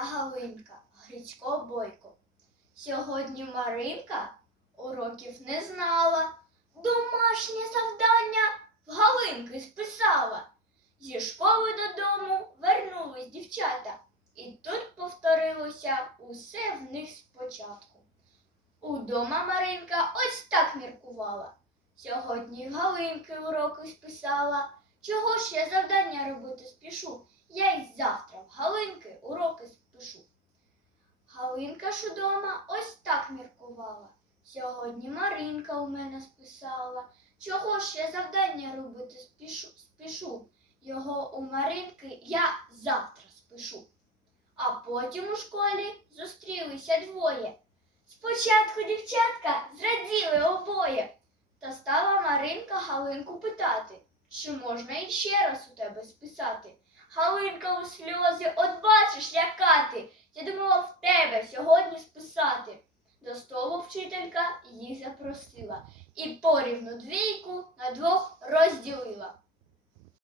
Галинка, Грицько Бойко. Сьогодні Маринка уроків не знала, домашнє завдання в Галинки списала. Зі школи додому вернулись дівчата, і тут повторилося усе в них спочатку. Удома Маринка ось так міркувала. Сьогодні Галинки уроки списала. Чого ж я завдання робити спішу? Я й завтра в Галинки уроки спишу. Галинка ж удома ось так міркувала. Сьогодні Маринка у мене списала. Чого ж я завдання робити спішу, спішу? Його у Маринки я завтра спишу. А потім у школі зустрілися двоє. Спочатку дівчатка зраділи обоє. Та стала Маринка Галинку питати, чи можна іще раз у тебе списати. Галинка у сльози, от бачиш, лякати. Я думала в тебе сьогодні списати. До столу вчителька їх запросила і порівну двійку на двох розділила.